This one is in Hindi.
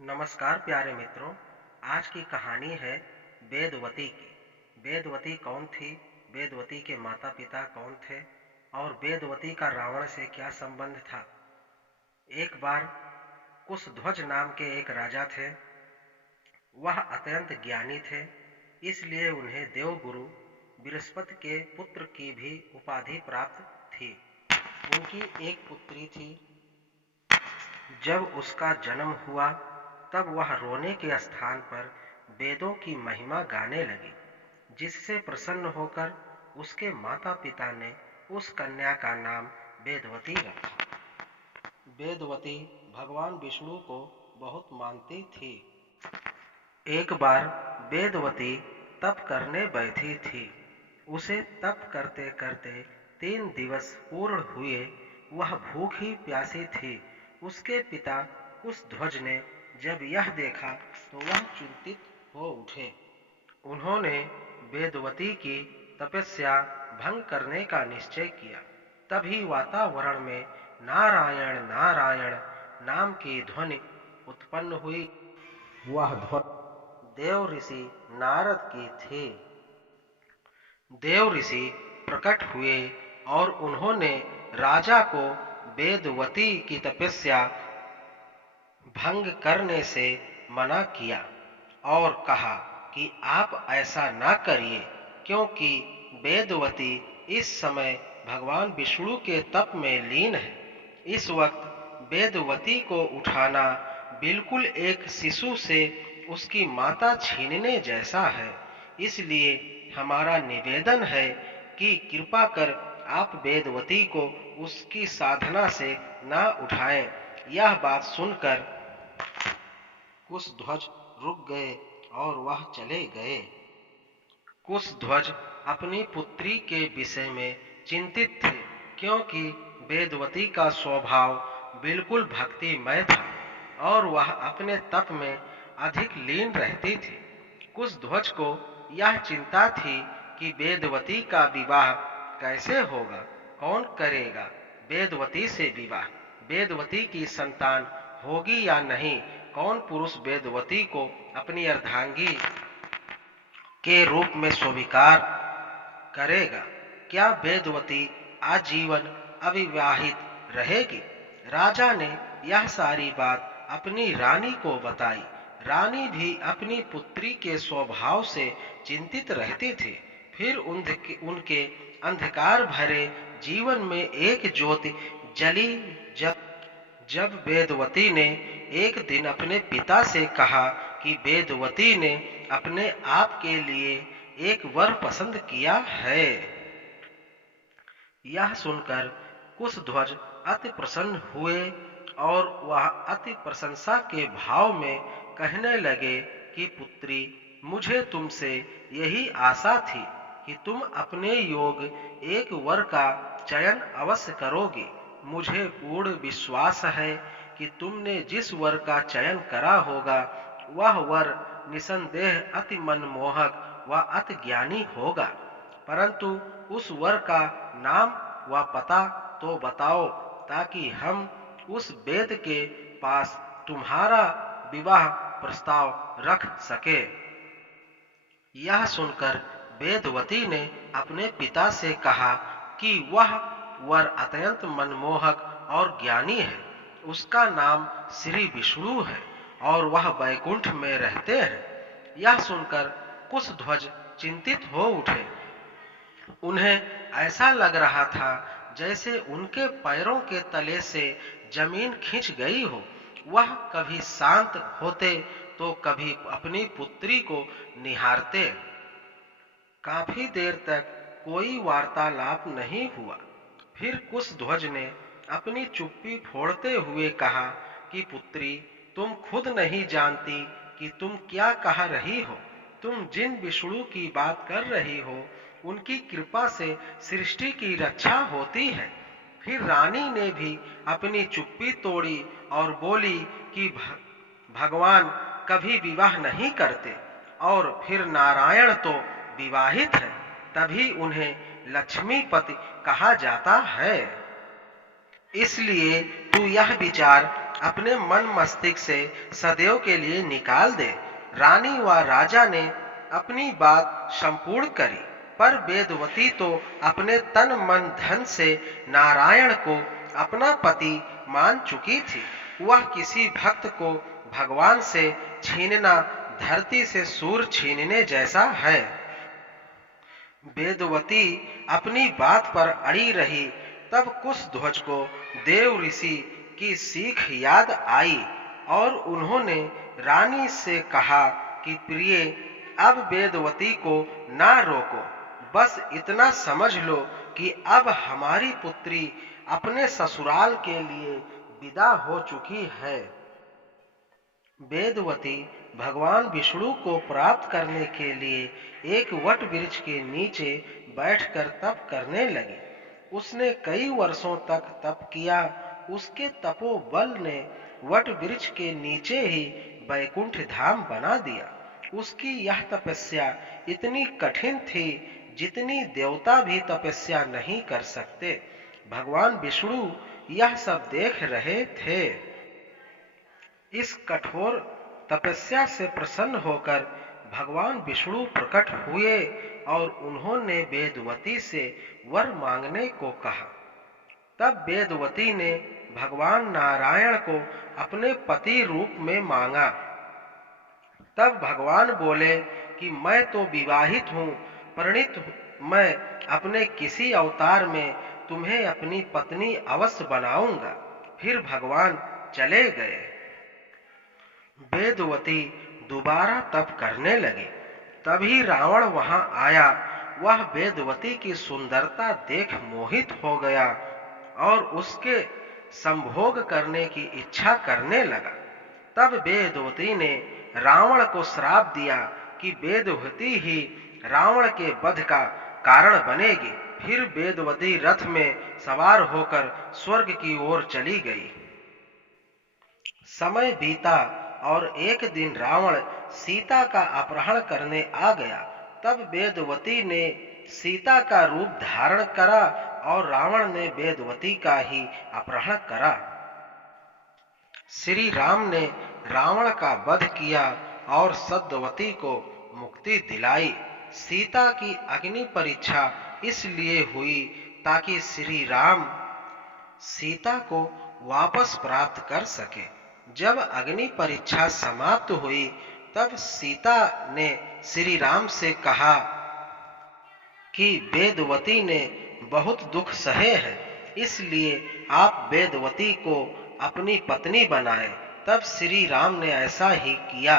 नमस्कार प्यारे मित्रों। आज की कहानी है वेदवती की। वेदवती कौन थी, वेदवती के माता पिता कौन थे और वेदवती का रावण से क्या संबंध था। एक बार कुशध्वज नाम के एक राजा थे। वह अत्यंत ज्ञानी थे, इसलिए उन्हें देवगुरु बृहस्पति के पुत्र की भी उपाधि प्राप्त थी। उनकी एक पुत्री थी। जब उसका जन्म हुआ तब वह रोने के स्थान पर वेदों की महिमा गाने लगी, जिससे प्रसन्न होकर उसके माता पिता ने उस कन्या का नाम वेदवती रखा। वेदवती भगवान विष्णु को बहुत मानती थी। एक बार वेदवती तप करने बैठी थी। उसे तप करते करते 3 दिवस पूर्ण हुए। वह भूखी प्यासी थी। उसके पिता कुशध्वज ने जब यह देखा तो वह चिंतित हो उठे। उन्होंने वेदवती की तपस्या भंग करने का निश्चय किया। तभी वातावरण में नारायण नारायण नाम की ध्वनि उत्पन्न हुई। वह ध्वनि देव ऋषि नारद की थी। देव ऋषि प्रकट हुए और उन्होंने राजा को वेदवती की तपस्या भंग करने से मना किया और कहा कि आप ऐसा ना करिए, क्योंकि वेदवती इस समय भगवान विष्णु के तप में लीन है। इस वक्त वेदवती को उठाना बिल्कुल एक शिशु से उसकी माता छीनने जैसा है। इसलिए हमारा निवेदन है कि कृपा कर आप वेदवती को उसकी साधना से ना उठाएं। यह बात सुनकर कुशध्वज रुक गए और वह चले गए। कुशध्वज अपनी पुत्री के विषय में चिंतित थे, क्योंकि वेदवती का स्वभाव बिल्कुल भक्तिमय था और वह अपने तप में अधिक लीन रहती थी। कुशध्वज को यह चिंता थी कि वेदवती का विवाह कैसे होगा, कौन करेगा वेदवती से विवाह, वेदवती की संतान होगी या नहीं, कौन पुरुष वेदवती को अपनी अर्धांगी के रूप में स्वीकार करेगा, क्या वेदवती आजीवन अविवाहित रहेगी। राजा ने यह सारी बात अपनी रानी को बताई। रानी भी अपनी पुत्री के स्वभाव से चिंतित रहती थी। फिर उनके अंधकार भरे जीवन में एक ज्योति जली। जब वेदवती ने एक दिन अपने पिता से कहा कि वेदवती ने अपने आप के लिए एक वर पसंद किया है। यह सुनकर कुशध्वज अति प्रसन्न हुए और वह अति प्रशंसा के भाव में कहने लगे कि पुत्री, मुझे तुमसे यही आशा थी कि तुम अपने योग एक वर का चयन अवश्य करोगे। मुझे पूर्ण विश्वास है कि तुमने जिस वर का चयन करा होगा वह वर निसंदेह अति मनमोहक व अति ज्ञानी होगा, परंतु उस वर का नाम व पता तो बताओ, ताकि हम उस वेद के पास तुम्हारा विवाह प्रस्ताव रख सके। यह सुनकर वेदवती ने अपने पिता से कहा कि वह वर अत्यंत मनमोहक और ज्ञानी है। उसका नाम श्री विष्णु है और वह वैकुंठ में रहते हैं। यह सुनकर कुशध्वज चिंतित हो उठे। उन्हें ऐसा लग रहा था जैसे उनके पैरों के तले से जमीन खिंच गई हो। वह कभी शांत होते तो कभी अपनी पुत्री को निहारते। काफी देर तक कोई वार्तालाप नहीं हुआ। फिर कुशध्वज ने अपनी चुप्पी फोड़ते हुए कहा कि पुत्री, तुम खुद नहीं जानती कि तुम क्या कह रही हो। तुम जिन विष्णु की बात कर रही हो उनकी कृपा से सृष्टि की रक्षा होती है। फिर रानी ने भी अपनी चुप्पी तोड़ी और बोली कि भगवान कभी विवाह नहीं करते और फिर नारायण तो विवाहित है, तभी उन्हें लक्ष्मीपति कहा जाता है। इसलिए तू यह विचार अपने मन मस्तिष्क से सदैव के लिए निकाल दे। रानी व राजा ने अपनी बात संपूर्ण करी, पर वेदवती तो अपने तन मन धन से नारायण को अपना पति मान चुकी थी। वह किसी भक्त को भगवान से छीनना धरती से सूर छीनने जैसा है। वेदवती अपनी बात पर अड़ी रही। तब कुशध्वज को देव ऋषि की सीख याद आई और उन्होंने रानी से कहा कि प्रिय, अब वेदवती को ना रोको, बस इतना समझ लो कि अब हमारी पुत्री अपने ससुराल के लिए विदा हो चुकी है। वेदवती भगवान विष्णु को प्राप्त करने के लिए एक वट वृक्ष के नीचे बैठकर तप करने लगी। उसने कई वर्षों तक तप किया। उसके तपोबल ने वट वृक्ष के नीचे ही वैकुंठ धाम बना दिया। उसकी यह तपस्या इतनी कठिन थी जितनी देवता भी तपस्या नहीं कर सकते। भगवान विष्णु यह सब देख रहे थे। इस कठोर तपस्या से प्रसन्न होकर भगवान विष्णु प्रकट हुए और उन्होंने वेदवती से वर मांगने को कहा। तब वेदवती ने भगवान नारायण को अपने पति रूप में मांगा। तब भगवान बोले कि मैं तो विवाहित हूँ, परिणीत मैं अपने किसी अवतार में तुम्हें अपनी पत्नी अवश्य बनाऊंगा। फिर भगवान चले गए। वेदवती दोबारा तप करने लगी। तभी रावण वहां आया। वह वेदवती की सुंदरता देख मोहित हो गया और उसके संभोग करने की इच्छा करने लगा। तब वेदवती ने रावण को श्राप दिया कि वेदवती ही रावण के वध का कारण बनेगी। फिर वेदवती रथ में सवार होकर स्वर्ग की ओर चली गई। समय बीता और एक दिन रावण सीता का अपहरण करने आ गया। तब वेदवती ने सीता का रूप धारण करा और रावण ने वेदवती का ही अपहरण करा। श्री राम ने रावण का वध किया और सत्यवती को मुक्ति दिलाई। सीता की अग्नि परीक्षा इसलिए हुई ताकि श्री राम सीता को वापस प्राप्त कर सके। जब अग्नि परीक्षा समाप्त हुई तब सीता ने श्री राम से कहा कि वेदवती ने बहुत दुख सहे हैं, इसलिए आप वेदवती को अपनी पत्नी बनाए। तब श्री राम ने ऐसा ही किया।